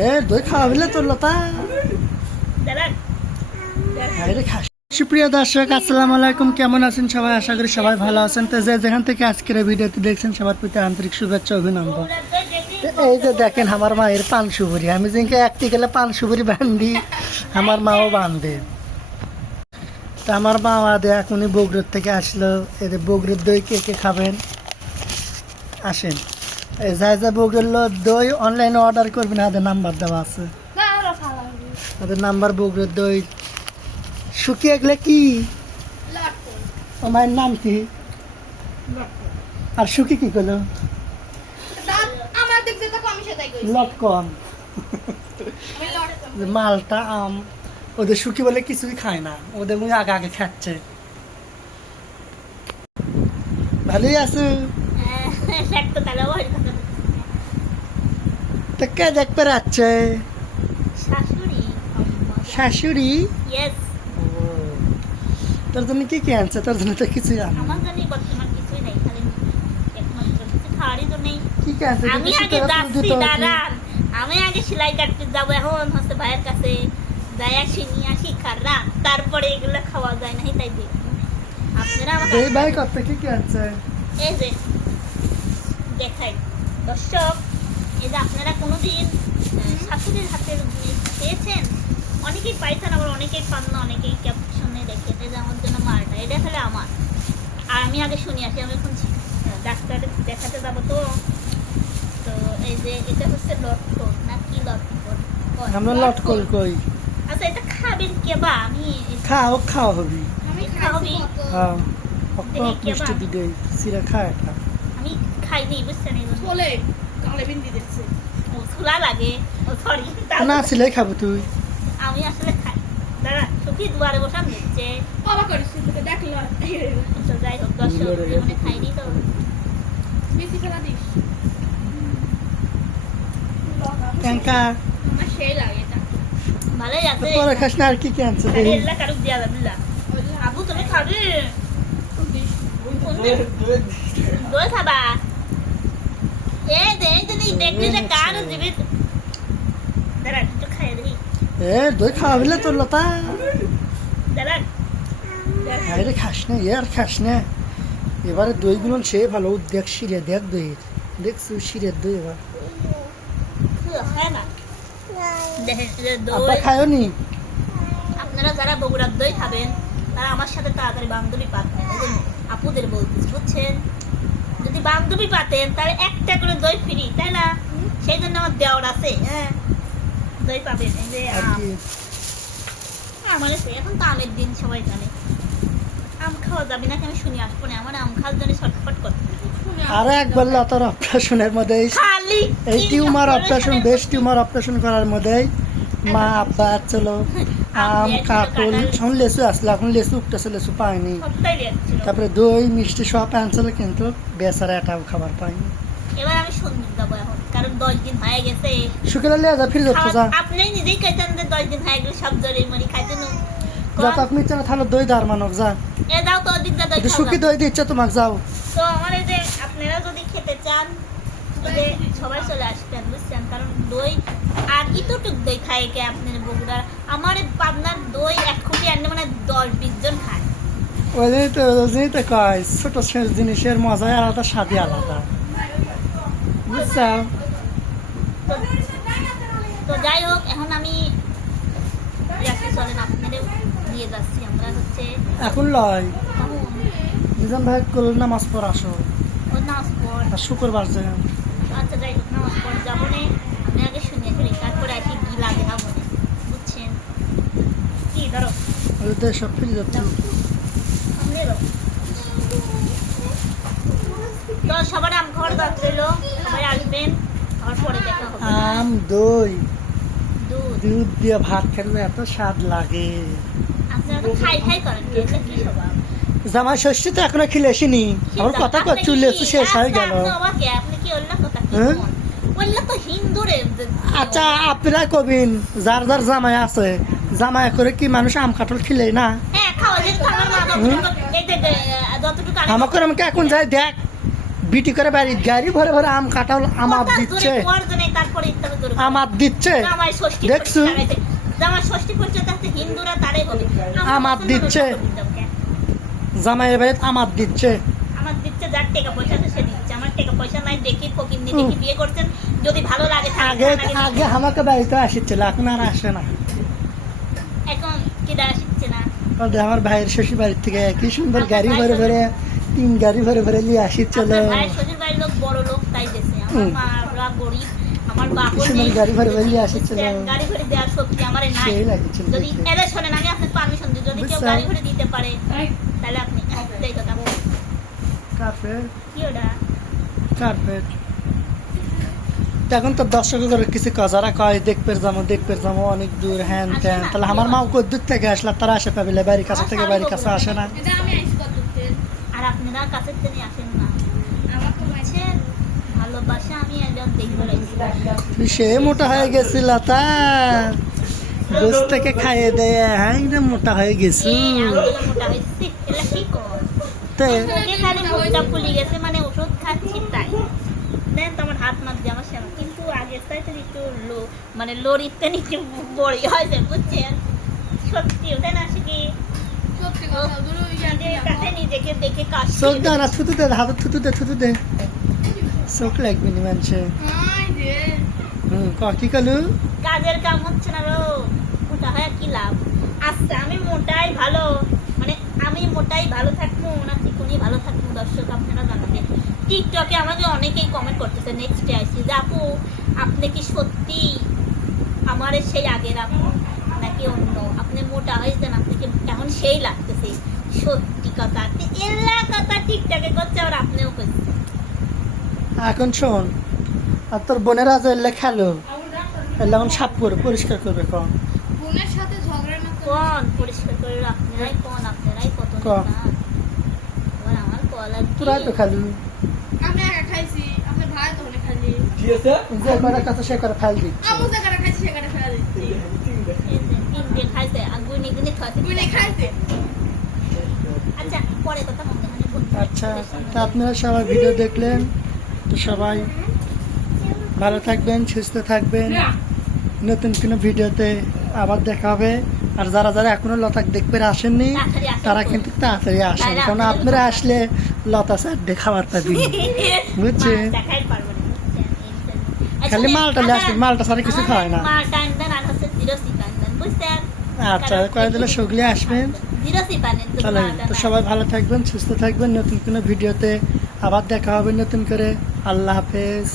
এ দই খাওয়াবিলে তোর লতা সুপ্রিয় দর্শক আসসালামু আলাইকুম, কেমন আছেন সবাই? আশা করি সবাই ভালো আছেন। তো যে যেখান থেকে আজকের ভিডিওটি দেখছেন সবার প্রতি আন্তরিক শুভেচ্ছা অভিনন্দন। এই যে দেখেন আমার মায়ের পান সুপুরি, আমি যেদিনকে একটি গেলে পান সুপুরি বান্ধি, আমার মাও বান্ধে। তা আমার মা দেখ উনি বগুড়ার থেকে আসলো। এদের বগুড়ার দই কে কে খাবেন আসেন। যা যা বগুড়ার দই অনলাইনে অর্ডার করবেন, ওদের নাম্বার দেওয়া আছে। ওদের নাম্বার বগুড়ার দই শুকিয়ে গেলে কি ও মায়ের নাম কি আর শুকি কি করলো লটকন মালটা আম। ওদের শুকি বলে কিছুই খায় না, ওদের মুখে আগে আগে খাচ্ছে। ভালোই আছে তো কে দেখতে যাচ্ছে? শাশুড়ি। তোর জন্য কি কি আনছে? তোর জন্য তো কিছুই আনে। আমার জন্য বর্তমান কিছুই নাই, খালি একমাত্র কিছু খাওয়ারই তো নেই। কি কি আনছে? আমি আগে যাচ্ছি দাঁড়ান, আমি আগে সেলাই কাটতে যাবো, এখন হচ্ছে ভাইয়ের কাছে যাই আসি নিয়ে আসি খারা, তারপরে এগুলো খাওয়া যায় না, তাই দেখি আপনারা আমাকে এই ভাই কত কি কি আনছে। এই যে দেখাই দর্শক, এই যে আপনারা কোনোদিন শাশুড়ির হাতের পেয়েছেন? অনেকেই পাইছেন, আবার অনেকেই পান না, অনেকেই ক্যাপশনে দেখে যে আমার জন্য মালটা, এটা হলে আমার। আর আমি আগে শুনি আসি, আমি এখন ডাক্তারে দেখাতে যাবো। তো তো এই যে এটা হচ্ছে লটকন না কি লটকন? আমরা লটকন কই। আচ্ছা এটা খাবেন কেবা? আমি খাও খাও হবি। আমি খাওয়াবি? হ্যাঁ অক মিষ্টি দিদে সিরা খা এটা। আমি খাইনি বুঝছেন, এই জন্য বলে তাহলে বিন্দি দিচ্ছে ও ছোলা লাগে। ও সরি, না সিলাই খাবো তুই। আমি আসলে খাই। দাঁড়া সুখী দুয়ারে বসান দিচ্ছে। বাবা করিস তোকে দেখলো আচ্ছা যাই হোক দর্শক, জীবনে খাইনি তো বেশি ফেলা দিস ট্যাঙ্কা আমার সেই লাগে এটা ভালোই আছে। পরে খাস না আর কি কি আনছে আরে দেখি। এল্লা কারুক দিয়া দিলা। আবু তুমি খাবে? দই খাবা? এই যে দেখলি যে কার দিবি। দাঁড়া একটু খাইয়ে দেখি। এ দই খাওয়াবিলে তোর লতা। দাঁড়া আরে খাস না আর খাস না। এবারে দইগুলো সে ভালো দেখ, শিরে দেখ দই দেখছি শিরের দই। এবার খায় না দেখেন আপা দই। খায়ও নি। আপনারা যারা বগুড়ার দই খাবেন তারা আমার সাথে তাড়াতাড়ি বান্ধবী পাতেন, আপুদের বলতেছি বুঝছেন। যদি বান্ধবী পাতেন তাহলে একটা করে দই ফ্রি, তাই না? সেই জন্য আমার দেওয়ার আছে। হ্যাঁ দই পাবেন। এই যে আম, আমার এখন তো আমের দিন, সবাই জানে। আম খাওয়া যাবে নাকি আমি শুনি আসবো না, আমার আম খাওয়ার জন্য ছটফট করতে আর একবার লতার অপারেশনের মধ্যে খালি এই টিউমার অপারেশন, বেশ টিউমার অপারেশন করার মধ্যে মা আব্বা চলো আম কাকুল এখন লেচু আসলো, এখন লেচু উঠতেছে, লেচু পায়নি। সবটাই রেখছিল। তারপরে দই মিষ্টি সব আনছিল, কিন্তু বেচারা এটাও খাবার পায়নি। এবার আমি শুনতে যাবো এখন, কারণ 10 দিন হয়ে গেছে। শুকিয়ে লিয়ে যা ফিরে যাচ্ছে যা। আপনি নিজেই খাইতেন যে 10 দিন হয়ে গেলে সব জরি মরি খাইতেন। যা তাক নিচে না থালো দই দার মানক যা। এ দাও তো ওদিক যা দই একটু খাও শুকি যাও। দই দিচ্ছে তোমাকে যাও। তো আমার এই যে আপনারা যদি খেতে চান যে সবাই চলে আসবেন বুঝছেন, কারণ দই আর ইতটুক দই খায় কে আপনার বগুড়ার। আমার এই পাবনার দই এক খুঁটি আনলে মানে 10-20 জন খায়। ওই জন্যই তো কয় ছোট জিনিসের মজাই আলাদা, স্বাদই আলাদা, বুঝছো? তো যাই হোক, এখন আমি চলেন আপনাদের দিয়ে যাচ্ছি। আমরা হচ্ছে এখন লয় কখন নিজাম ভাই করল নামাজ পড় আসো, ও নামাজ পড়। আর শুক্রবার যায়। আচ্ছা যাই হোক, নামাজ পড় যাবো না, আমি আগে শুনে ফেলি, তারপরে আসি কি লাগে না মনে, বুঝছেন কি? ধরো ওদের সব ফিরে যাচ্ছে। সামনে এলো। তো সবার আম খাওয়ার দাওয়াত রইলো, সবাই আসবেন, আবার পরে দেখা হবে। আম দই দুধ দুধ দিয়ে ভাত খেলে এত স্বাদ লাগে। আপনারা তো খাই খাই করেন, এগুলো কি স্বভাব? জামাই ষষ্ঠী তো এখনো খেলে আসিনি, আমার কথা করছি লেচু শেষ হয়ে গেল। আপনি কি ওল্লা কথা কি হ্যাঁ? বলেন? ওল্লা তো হিন্দুরে। আচ্ছা আপনারা কবিন যার যার জামাই আছে, জামাই করে কি মানুষ আম কাঁঠাল খেলে না? হ্যাঁ খাওয়া যেত, আমার মা যতটুকু এই যে যতটুকু আমাকে আমাকে এখন যাই দেখ বিটি করে বাড়ি গাড়ি ভরে ভরে আম কাঁঠাল আমার কথা দিচ্ছে জোরে পড় জনে, তারপরে ইত্যাদি তোর আমার দিচ্ছে জামাই ষষ্ঠী দেখছো? পর্যন্ত লাগাইছে। জামাই ষষ্ঠী পর্যন্ত আছে হিন্দুরা তারাই হবে। আমার পছন্দ দিচ্ছে। হলো তো কেন? জামাইয়ের বাড়িতে আমার দিচ্ছে আমার দিচ্ছে, যার টাকা পয়সা আছে সে দিচ্ছে। আমার টাকা পয়সা নাই দেখি ফকিন্নি দেখি বিয়ে করছেন, যদি ভালো লাগে থাকবে, আগে না লাগে আগে আমাকে বাড়িতে আসছিল এখন আর আসে না এখন কি দ্বারা শিখছে না। ওদের আমার ভাইয়ের শ্বশুর বাড়ির থেকে কি সুন্দর গাড়ি ভরে ভরে 3 গাড়ি ভরে ভরে নিয়ে আসিছিল আপনার ভাইয়ের শ্বশুর বাড়ির লোক বড় লোক তাই দেশে, আমার মা গরিব, আমার বাবু সুন্দর নেই। গাড়ি ভরে ভরে নিয়ে আসিছিল গাড়ি ভরে দেওয়ার শক্তি আমার নাই। সেই লাগছিল যদি দেখতে। এদের শোনেন, আমি আপনার পারমিশন দিই, যদি কেউ বুঝছেন? গাড়ি ভরে দিতে পারে তাহলে আপনি এই কথা বলুন। কার্পেট কি ওটা? কার্পেট এখন তো দর্শকের কিছু যারা কয় দেখবে যাবো অনেক দূর হ্যান ত্যান তাহলে আমার মাও কত দূর থেকে আসলে তারা আসে পাবিলে বাড়ির কাছে থেকে বাড়ির কাছে আসে না এটা আমি আইস করতে আর আপনারা কাছের থেকে আসেন না। আমাকে মাইছে বুঝছেন? ভালোবাসা আমি একদম দেখতে রয়েছি। তুই সে মোটা হয়ে গেছিল তা গোস থেকে খাইয়ে দেয় হ্যাঁ একদম মোটা হয়ে গেছি মোটা হয়েছি, এগুলা কি কর? তো ওকে খালি মুখটা ফুলি গেছে, মানে ওষুধ খাচ্ছি তাই। দেন তো আমার হাত মাত জামা শ্যামা, কিন্তু আগের চাইতে একটু মানে লরিতে একটু বড়ি হয়েছে, বুঝছেন? সত্যি ওটা না শিখি সত্যি কথা দূর নিজের কাছে নিজেকে দেখে কাজ চোখ দাও না থুতু দে হাতে থুতু দে চোখ লাগবে নি মানুষে আই রে কি কালু কাজের কাম হচ্ছে না রো, মোটা হয় কি লাভ? আচ্ছা আমি মোটাই ভালো, মানে আমি মোটাই ভালো থাকবো না চিকুনি ভালো থাকবো? দর্শক আপনারা জানাবেন। টিকটকে আমাকে অনেকেই কমেন্ট করতেছে নেক্সট ডে আসি যে আপু আপনি কি সত্যি আমার সেই আগের আপু নাকি অন্য? আপনি মোটা হয়েছেন, আপনাকে এখন সেই লাগতেছে। সত্যি কথা এলা কথা টিকটকে করছে, আর আপনিও করছেন। এখন শোন আর তোর বোনেরা যে এলে খেলো এলে এখন সাপ করে পরিষ্কার করবে কম বোনের সাথে ঝগড়া না করে কোন পরিষ্কার করে আপনারাই কোন, আপনারাই কত কোন? নেতা। এবার আমার কল আর কি? তোরাই তো খালু আমি একা খাইছি আপনার ভাই তো অনেক খালি যে কটা কাছে সে করে ফাইল দিচ্ছে আমু জায়গাটা খাইছি সেখানে ফেলা দিচ্ছি এই যে ইন্ডিয়া খাইছে আর গুইনি গুইনি খাইছে। বুনে খাইছে আচ্ছা পরে কথা মনে হয় বলবো। আচ্ছা তা আপনারা সবাই ভিডিও দেখলেন তো সবাই ভালো থাকবেন সুস্থ থাকবেন নতুন কোনো ভিডিওতে আবার দেখা হবে আর যারা যারা এখনো লতাক দেখতে আসেননি তাড়াতাড়ি আসেন তারা তো। কিন্তু তাড়াতাড়ি আসেন তাহলে কারণ আপনাদের আপনারা আসলে লতা চারটে খাবার পাবেন বুঝছে? মা দেখাই পারবো না, বুঝছেন? খালি মালটা নিয়ে আসবেন, মালটা ছাড়া কিছু খাওয়ায় না। মালটা আনবেন আর হচ্ছে জিরোসি পানবেন, বুঝছেন? আচ্ছা কয়ে দিলে সগলে আসবেন জিরোসি পানেন তো তাহলে মালটা তো না। সবাই ভালো থাকবেন সুস্থ থাকবেন নতুন কোনো ভিডিওতে আবার দেখা হবে নতুন করে আল্লাহ হাফেজ